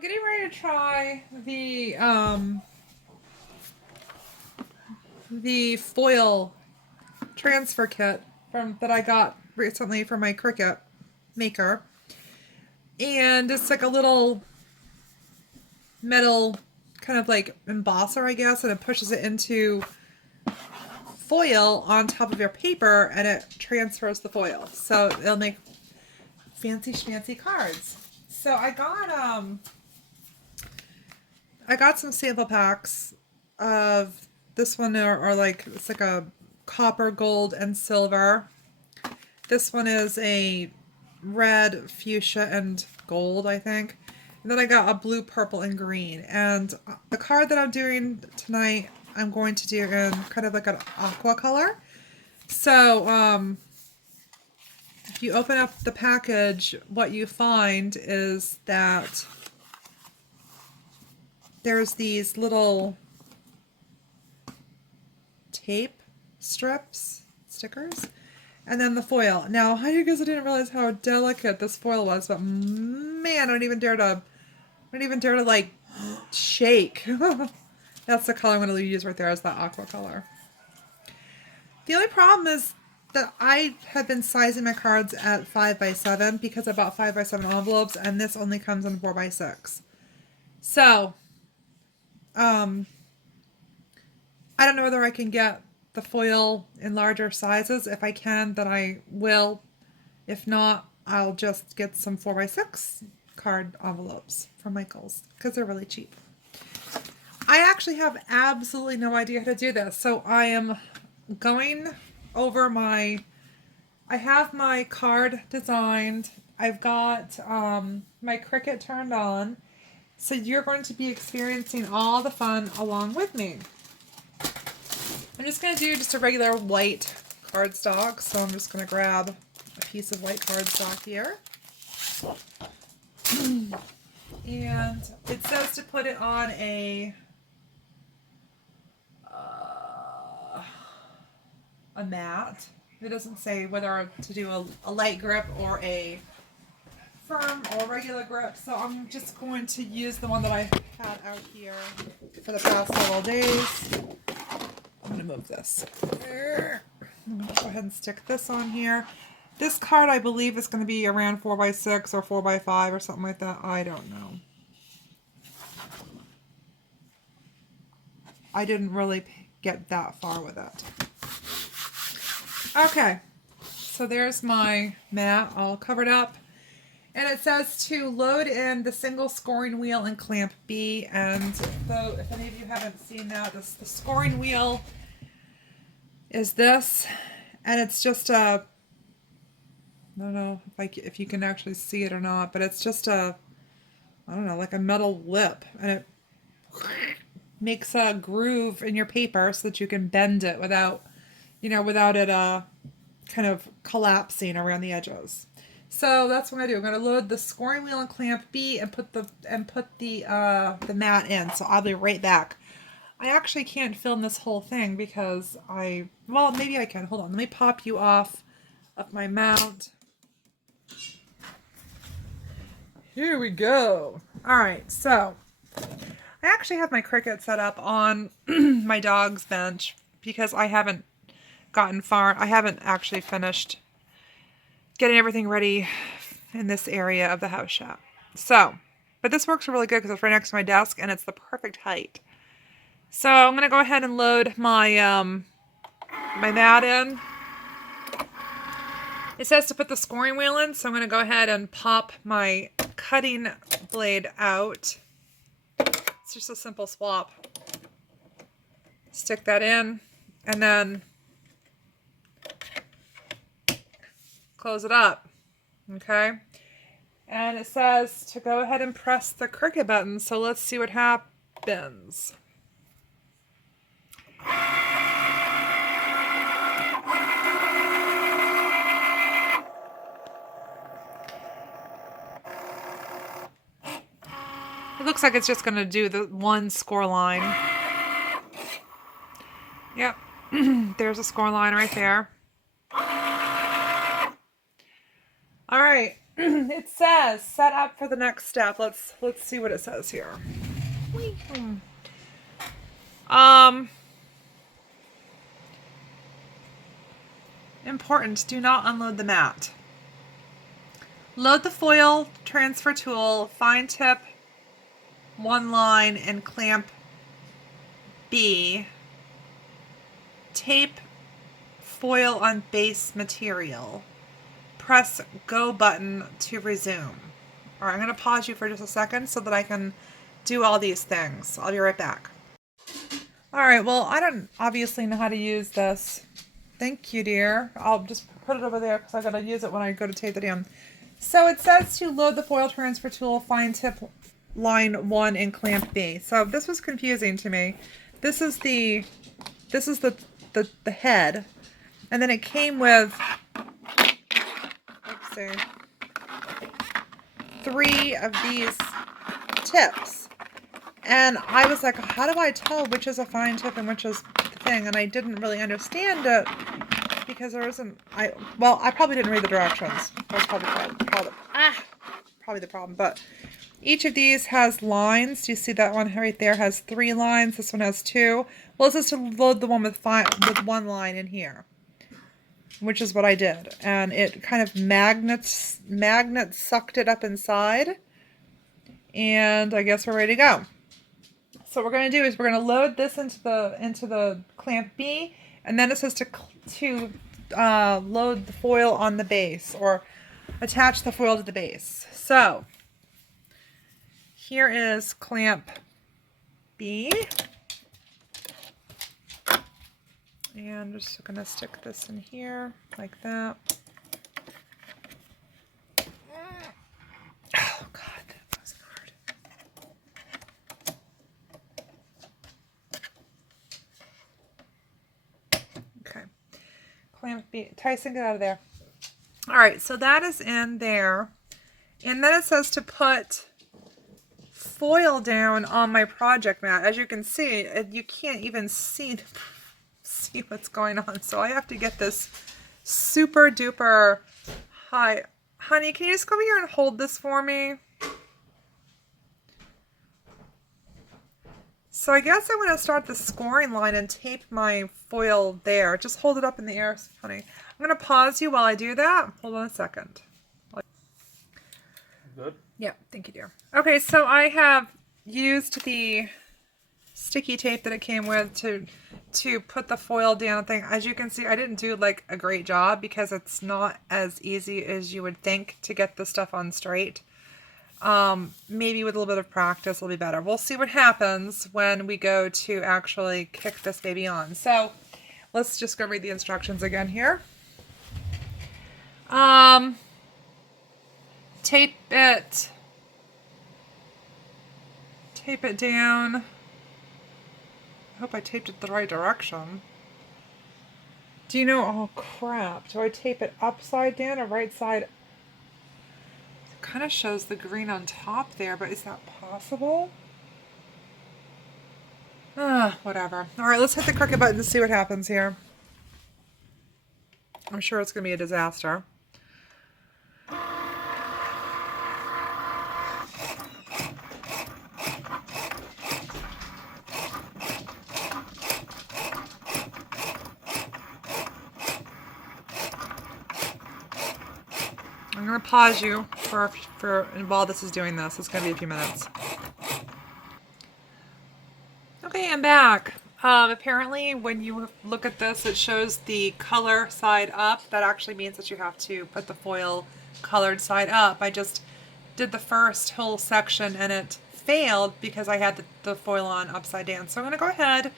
I'm getting ready to try the foil transfer kit that I got recently from my Cricut maker. And it's like a little metal kind of like embosser, I guess, and it pushes it into foil on top of your paper and it transfers the foil. So it'll make fancy schmancy cards. So I got some sample packs of this one are like, it's like a copper, gold, and silver. This one is a red, fuchsia, and gold, I think. And then I got a blue, purple, and green. And the card that I'm doing tonight, I'm going to do in kind of like an aqua color. So, if you open up the package, what you find is that there's these little tape stickers, and then the foil. Now, I guess I didn't realize how delicate this foil was, but man, I don't even dare to like shake. That's the color I'm going to use right there, is that aqua color. The only problem is that I had been sizing my cards at 5x7 because I bought 5x7 envelopes, and this only comes in 4x6. So, I don't know whether I can get the foil in larger sizes. If I can, then I will. If not, I'll just get some 4x6 card envelopes from Michael's because they're really cheap. I actually have absolutely no idea how to do this. So I am going over I have my card designed. I've got my Cricut turned on. So you're going to be experiencing all the fun along with me. I'm just going to do just a regular white cardstock. So I'm just going to grab a piece of white cardstock here. And it says to put it on a mat. It doesn't say whether to do a light grip or a firm or regular grip, so I'm just going to use the one that I had out here for the past several days. I'm going to move this. I'm going to go ahead and stick this on here. This card, I believe, is going to be around 4x6 or 4x5 or something like that. I don't know. I didn't really get that far with it. Okay, so there's my mat all covered up. And it says to load in the single scoring wheel and clamp B. And so if any of you haven't seen that, the scoring wheel is this. And it's just I don't know if you can actually see it or not, but it's just I don't know, like a metal lip. And it makes a groove in your paper so that you can bend it without it kind of collapsing around the edges. So that's what I'm gonna do. I'm gonna load the scoring wheel and clamp B and put the mat in. So I'll be right back. I actually can't film this whole thing because well, maybe I can. Hold on. Let me pop you off of my mount. Here we go. All right. So I actually have my Cricut set up on my dog's bench because I haven't gotten far. I haven't actually finished getting everything ready in this area of the house yet. So, but this works really good because it's right next to my desk and it's the perfect height. So I'm going to go ahead and load my my mat in. It says to put the scoring wheel in, so I'm going to go ahead and pop my cutting blade out. It's just a simple swap. Stick that in and then close it up. Okay. And it says to go ahead and press the Cricut button. So let's see what happens. It looks like it's just going to do the one score line. Yep. There's a score line right there. All right. It It says set up for the next step. Let's see what it says here. Important, do not unload the mat. Load the foil transfer tool, fine tip one line and clamp B. Tape foil on base material. Press go button to resume. All right, I'm going to pause you for just a second so that I can do all these things. I'll be right back. All right, well, I don't obviously know how to use this. Thank you, dear. I'll just put it over there because I got to use it when I go to tape it in. So it says to load the foil transfer tool, fine tip line 1 and clamp B. So this was confusing to me. This is the head, and then it came with, let's see, 3 of these tips. And I was like, how do I tell which is a fine tip and which is the thing? And I didn't really understand it because there isn't, I probably didn't read the directions. That's probably the problem. But each of these has lines. Do you see that one right there has 3 lines? This one has 2. Well, this is to load the one with 1 line in here, which is what I did. And it kind of magnets sucked it up inside. And I guess we're ready to go. So what we're going to do is we're going to load this into the clamp B, and then it says to load the foil on the base, or attach the foil to the base. So here is clamp B, and I'm just going to stick this in here like that. Oh God, that was hard. Okay, clamp B. Tyson, get out of there. All right, so that is in there, and then it says to put foil down on my project mat. As you can see, you can't even see what's going on, so I have to get this super duper high. Honey, can you just come here and hold this for me? So I guess I'm going to start the scoring line and tape my foil there. Just hold it up in the air, honey. I'm going to pause you while I do that. Hold on a second. Good? Yeah, thank you, dear. Okay, so I have used the sticky tape that it came with to put the foil down thing. As you can see, I didn't do like a great job because it's not as easy as you would think to get this stuff on straight. Maybe with a little bit of practice it'll be better. We'll see what happens when we go to actually kick this baby on. So let's just go read the instructions again here. Tape it down. I hope I taped it the right direction. Do you know, oh crap, do I tape it upside down or right side? It kind of shows the green on top there, but is that possible? Whatever. All right, let's hit the Cricut button to see what happens here. I'm sure it's going to be a disaster. I'm going to pause you for while this is doing this. It's going to be a few minutes. Okay, I'm back. Apparently, when you look at this, it shows the color side up. That actually means that you have to put the foil colored side up. I just did the first whole section and it failed because I had the foil on upside down. So I'm going to go ahead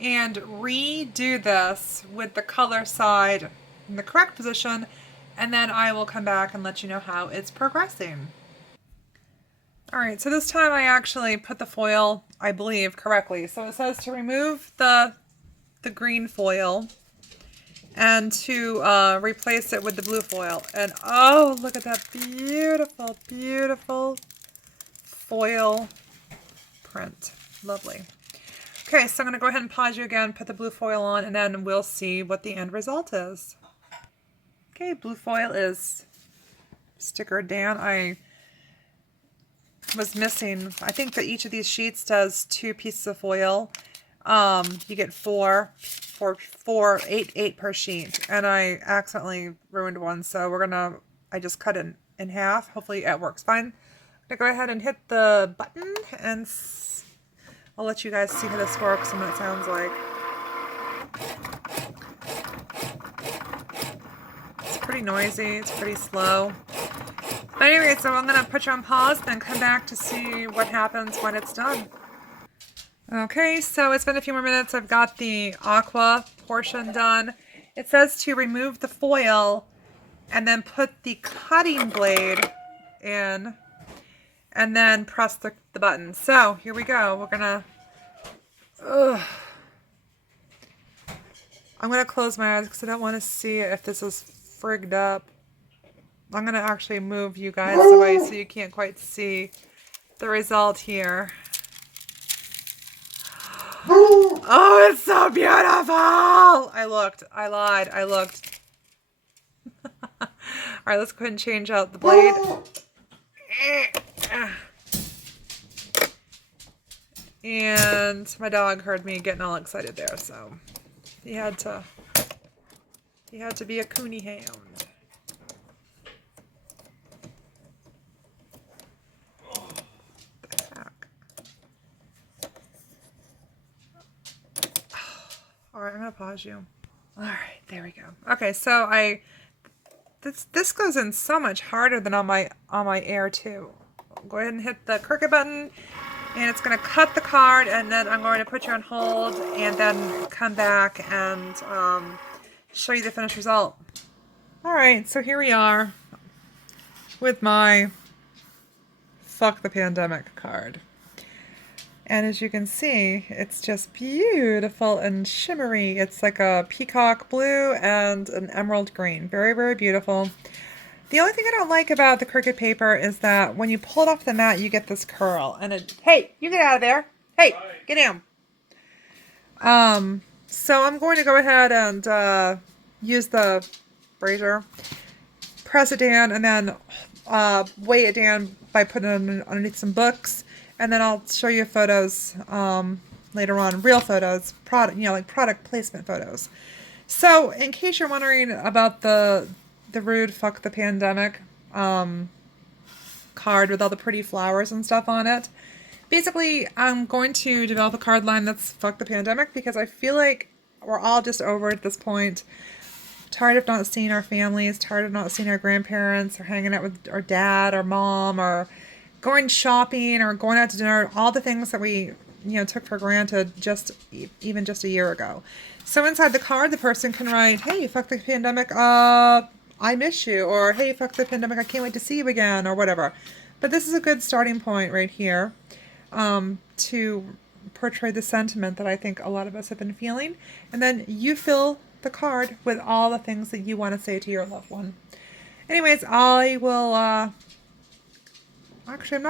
and redo this with the color side in the correct position, and then I will come back and let you know how it's progressing. Alright, so this time I actually put the foil, I believe, correctly. So it says to remove the green foil and to replace it with the blue foil. And oh, look at that beautiful, beautiful foil print. Lovely. Okay, so I'm going to go ahead and pause you again, put the blue foil on, and then we'll see what the end result is. Okay, blue foil is sticker Dan. I was missing, I think that each of these sheets does 2 pieces of foil. You get 8 per sheet, and I accidentally ruined one, so I just cut it in half. Hopefully it works fine. I'm gonna go ahead and hit the button, and I'll let you guys see how this works and what it sounds like. It's pretty noisy, it's pretty slow. But anyway, so I'm gonna put you on pause and come back to see what happens when it's done. Okay, so it's been a few more minutes. I've got the aqua portion done. It says to remove the foil and then put the cutting blade in and then press the button. So here we go. We're gonna, I'm gonna close my eyes because I don't want to see if this is frigged up. I'm gonna actually move you guys away so you can't quite see the result here. Oh, it's so beautiful! I lied, I looked. All right, let's go ahead and change out the blade. And my dog heard me getting all excited there, so he had to be a cooney hound. All right, I'm gonna pause you. All right, there we go. Okay, so this goes in so much harder than on my Air 2. Go ahead and hit the Cricut button, and it's gonna cut the card, and then I'm going to put you on hold, and then come back and show you the finished result. All right, so here we are with my Fuck the Pandemic card. And as you can see, it's just beautiful and shimmery. It's like a peacock blue and an emerald green. Very, very beautiful. The only thing I don't like about the Cricut paper is that when you pull it off the mat, you get this curl. And hey, you get out of there. Hey, get down. So I'm going to go ahead and use the brazier, press it down, and then weigh it down by putting it underneath some books. And then I'll show you photos later on, real photos, like product placement photos. So in case you're wondering about the rude Fuck the Pandemic card with all the pretty flowers and stuff on it, basically I'm going to develop a card line that's Fuck the Pandemic because I feel like we're all just over it at this point. Tired of not seeing our families, tired of not seeing our grandparents, or hanging out with our dad or mom, or going shopping or going out to dinner, all the things that we, took for granted even just a year ago. So inside the card, the person can write, "Hey, fuck the pandemic, I miss you," or "Hey, fuck the pandemic, I can't wait to see you again," or whatever. But this is a good starting point right here to portray the sentiment that I think a lot of us have been feeling. And then you fill the card with all the things that you want to say to your loved one. Anyways, I will actually, I'm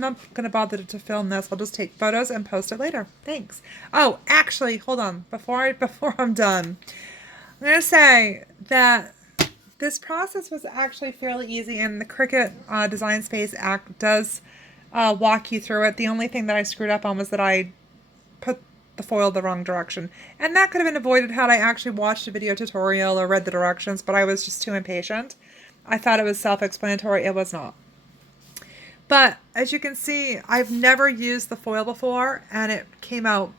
not gonna bother to film this. I'll just take photos and post it later. Thanks. Oh, actually, hold on. Before I'm done, I'm gonna say that this process was actually fairly easy, and the Cricut Design Space app does walk you through it. The only thing that I screwed up on was that I put the foil the wrong direction, and that could have been avoided had I actually watched a video tutorial or read the directions. But I was just too impatient. I thought it was self-explanatory. It was not. But as you can see, I've never used the foil before, and it came out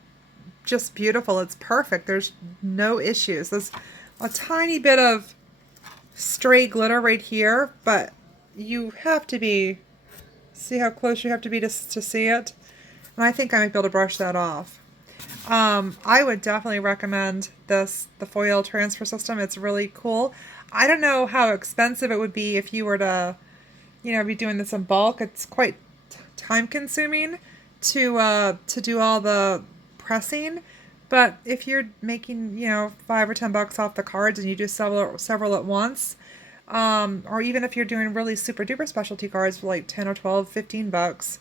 just beautiful. It's perfect. There's no issues. There's a tiny bit of stray glitter right here, but you have to see how close you have to be to see it. And I think I might be able to brush that off. I would definitely recommend the foil transfer system. It's really cool. I don't know how expensive it would be if you were to be doing this in bulk. It's quite time consuming to do all the pressing. But if you're making, $5 or $10 off the cards and you do several at once, or even if you're doing really super duper specialty cards for like 10 or 12, $15,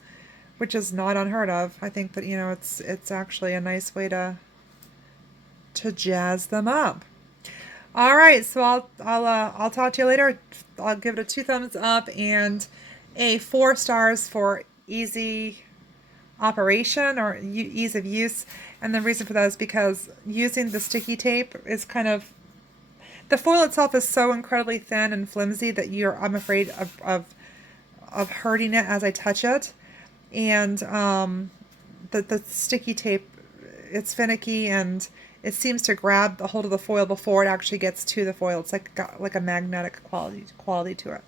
which is not unheard of, I think that, it's actually a nice way to jazz them up. All right, so I'll talk to you later. I'll give it a 2 thumbs up and a 4 stars for easy operation or ease of use. And the reason for that is because using the sticky tape is kind of, the foil itself is so incredibly thin and flimsy that I'm afraid of hurting it as I touch it. And the sticky tape, it's finicky and it seems to grab a hold of the foil before it actually gets to the foil. It's like got like a magnetic quality to it.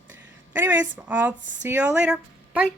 Anyways, I'll see you all later. Bye.